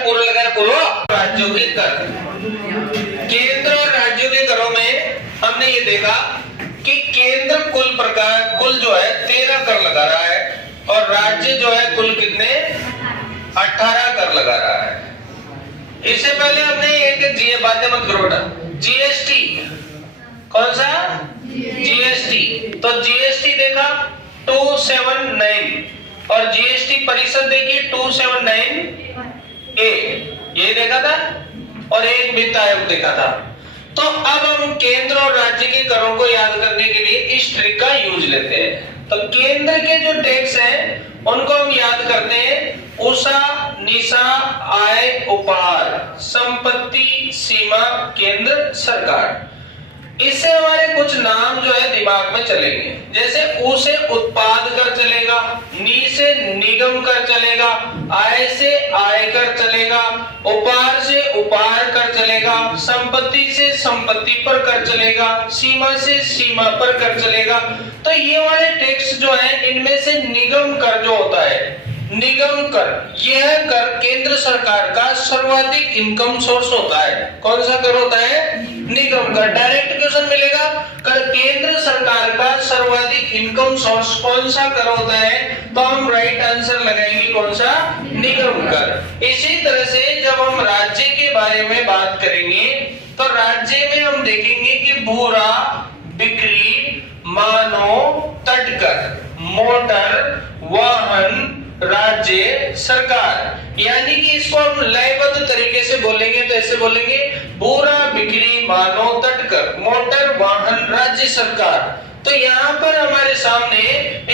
पूरा लगा बोलो। राज्यों के कर, केंद्र और राज्यों के करों में हमने ये देखा कि केंद्र कुल जो है 13 कर लगा रहा है और राज्य जो है कुल कितने 18 कर लगा रहा है। इससे पहले हमने एक बातें मत करो बेटा, जीएसटी कौन सा जीएसटी, तो जीएसटी देखा 279 और जीएसटी परिषद देखिए 279 ए, ये देखा था और एक वित्त आयोग देखा था। तो अब हम केंद्र और राज्य के करों को याद करने के लिए इस ट्रिक का यूज लेते हैं। तो केंद्र के जो टैक्स हैं उनको हम याद करते हैं उषा, निशा, आय, उपहार, संपत्ति, सीमा, केंद्र सरकार। इससे हमारे कुछ नाम जो है दिमाग में चलेंगे, जैसे उ से उत्पाद कर चलेगा, नी से निगम कर चलेगा, आय से आयकर चलेगा, उपहार से उपहार कर चलेगा, संपत्ति से संपत्ति पर कर चलेगा, सीमा से सीमा पर कर चलेगा। तो ये वाले टैक्स जो है इनमें से निगम कर जो होता है, निगम कर, यह कर केंद्र सरकार का सर्वाधिक इनकम सोर्स होता है। कौन सा कर होता है? निगम कर। डायरेक्ट क्वेश्चन मिलेगा, कर केंद्र सरकार का सर्वाधिक इनकम सोर्स कौन सा कर होता है, तो हम राइट आंसर लगाएंगे कौन सा? निगम कर। इसी तरह से जब हम राज्य के बारे में बात करेंगे तो राज्य में हम देखेंगे कि भूरा, बिक्री, मानव, तटकर, मोटर, वाहन, राज्य, सरकार। यानी कि इसको हम लयबद्ध तरीके से बोलेंगे तो ऐसे बोलेंगे भूरा, बिक्री, मानव, तटकर, मोटर, वाहन, राज्य, सरकार। तो यहाँ पर हमारे सामने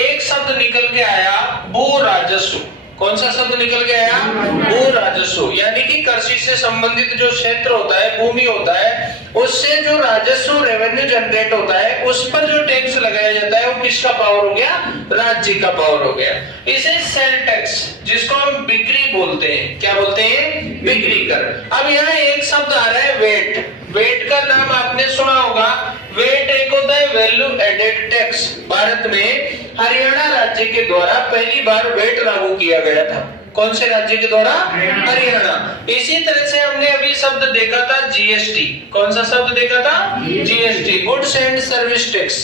एक शब्द निकल के आया भू राजस्व। कौन सा शब्द निकल के आया? भू राजस्व। यानी कि कृषि से संबंधित जो क्षेत्र होता है, भूमि होता है, उससे जो राजस्व रेवेन्यू जनरेट होता है उस पर जो टैक्स लगाया जाता है वो किसका पावर हो गया? राज्य का पावर हो गया। इसे सेल टैक्स, जिसको हम बिक्री बोलते हैं, क्या बोलते हैं? बिक्री कर। अब यहाँ एक शब्द आ रहा है वेट। वेट का नाम आपने सुना होगा। वेट एक होता है वैल्यू एडेड टैक्स। भारत में हरियाणा राज्य के द्वारा पहली बार वेट लागू किया गया था। कौन से राज्य के द्वारा? हरियाणा। इसी तरह से हमने अभी शब्द देखा था जीएसटी। कौन सा शब्द देखा था? GST, goods and service tax,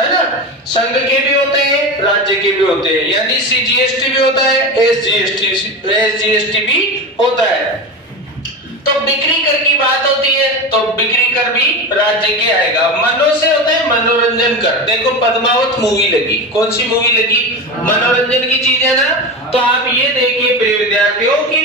है ना। संघ के भी होते हैं, राज्य के भी होते हैं, यानी सीजीएसटी भी होता है, एसजीएसटी भी होता है। तो बिक्री कर की बात होती है तो बिक्री कर भी राज्य के आएगा। मनो से होता है मनोरंजन कर। देखो पद्मावत मूवी लगी, कौन सी मूवी लगी? मनोरंजन की चीज है ना। तो आप ये देखिए प्रिय विद्यार्थियों की